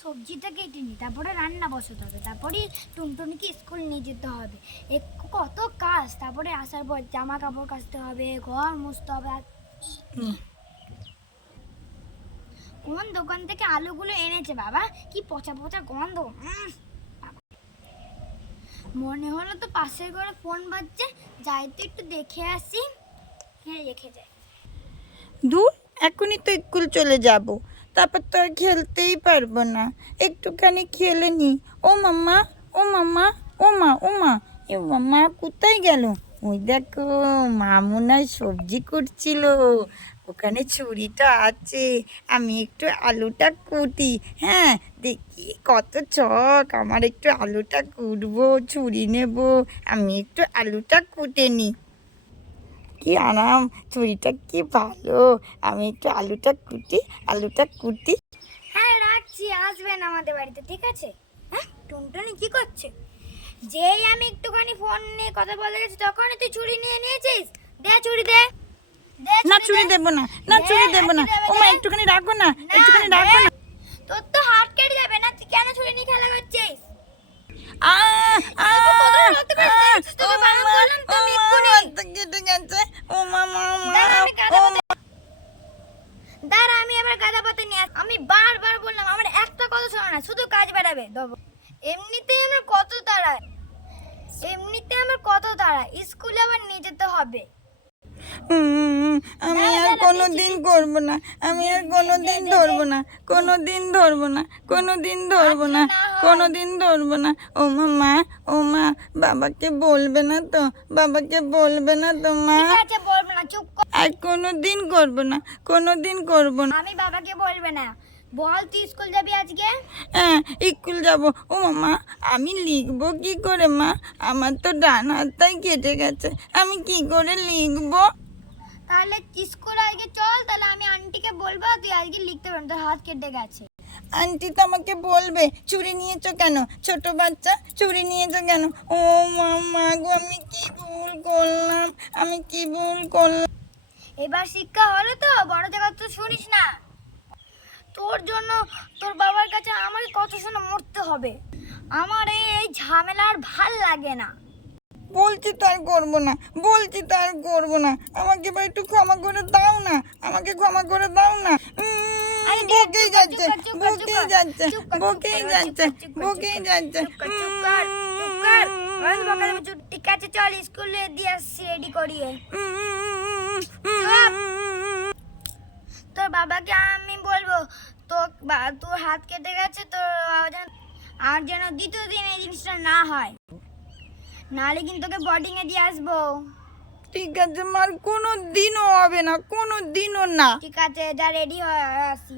সবজিটা কেটে নি, তারপরে রান্না বসাতে হবে, তারপরে টুনটুনিকে স্কুল নিয়ে যেতে হবে, কত কাজ। তারপরে আসার পর জামা কাপড় কাচতে হবে, ঘর মুছতে হবে। আর কোন দোকান থেকে আলুগুলো এনেছে বাবা, কি পচা পচা গন্ধ। মনে হলো তো পাশের ঘরে ফোন বাজছে, যাই তো একটু দেখে আসি। হ্যাঁ, রেখে যাই। দূর, এখনই তো স্কুল চলে যাব, তারপর তো আর খেলতেই পারবো না। একটুখানি খেলে নি। ও মাম্মা, ও মাম্মা, ও মা, ও মা, এ মাম্মা কোথায় গেল? ওই দেখো, মা মনে হয় সবজি করছিল, ওখানে ছুরিটা আছে। আমি একটু আলুটা কুটি। হ্যাঁ, দেখি কত চক, আমার একটু আলুটা কুটবো, ছুরি নেব। আমি একটু আলুটা কুটে নিই। কি আরাম, ছুরিটা কি ভালো। আমি একটু আলুটা কুটি। হ্যাঁ, রাখছি, আসবেন আমাদের বাড়িতে, ঠিক আছে? হ্যাঁ, টুনটুনি কি করছে? যেই আমি একটুখানি ফোন নিয়ে কথা বলে গেছি, তখনই তুই ছুরি নিয়ে নিয়েছিস। দে ছুরি, দে। না ছুরি দেবো না, না ছুরি দেবো না। ও মা, একটুখানি রাখো না, একটুখানি রাখো না। তোর তো হাত কেটে যাবে না, তুই কেন ছুরি নিয়ে খেলা করছিস? আ আ ও মামা, কেটে গেছে। ও মামা, দাঁড়া, আমি আবার গাদা পাতা নিয়ে আমি বারবার বললাম, আমার একটা কথা শোনো না, শুধু কাজ বাড়াবে। এমনিতেই আমার কত তাড়া, স্কুলে আবার নিয়ে যেতে হবে। আমি আর কোনোদিন করবো না, আমি আর কোনোদিন ধরবো না, কোনোদিন ধরবো না, কোনোদিন ধরবো না, কোনোদিন ধরবো না। ও মামা, ও মা, বাবাকে বলবে না তো, বাবাকে বলবে না তো মা? ঠিক আছে, বলবো না, চুপ কর। আর কোনোদিন করবো না, কোনোদিন করবো না। আমি বাবাকে বলবে না। বল, তুই স্কুল যাবি আজকে? হ্যাঁ, স্কুল যাবো। ও মামা, আমি লিখবো কি করে মা? আমার তো ডান হাতটাই কেটে গেছে, আমি কি করে লিখবো? তাহলে স্কুল আজকে চল, তাহলে আমি আন্টিকে বলবো তুই আজকে লিখতে পারবি, তোর হাত কেটে গেছে। আন্টি তো আমাকে বলবে, চুরি নিয়েছো কেন? ছোট বাচ্চা, চুরি নিয়েছো কেন? ও মামা গো, আমি কি ভুল করলাম, আমি কি ভুল করলাম? এবার শিক্ষা হলো তো, বড় জায়গা তো শুনিস না। তোর জন্য তোর বাবার কাছে আমার কত শুনে মরতে হবে। আমার এই ঝামেলা আর ভাল লাগে না। বলছি তো আর করবো না, বলছি তো আর করবো না। আমাকে এবার একটু ক্ষমা করে দাও না, আমাকে ক্ষমা করে দাও না। বকেই যাচ্ছে, বকেই যাচ্ছে, বকেই যাচ্ছে, বকেই যাচ্ছে। ঠিক আছে, চল স্কুলে দিয়ে আসছি রেডি করিয়ে। তোর বাবাকে আমি বলবো তোর হাত কেটে গেছে, তোর আর যেন দ্বিতীয় দিন এই জিনিসটা না হয়, নাহলে কিন্তু তোকে বোর্ডিং এ দিয়ে আসবো। ঠিক আছে মার, কোনো দিনও হবে না, কোনো দিনও না। ঠিক আছে, যা রেডি হয় আসি।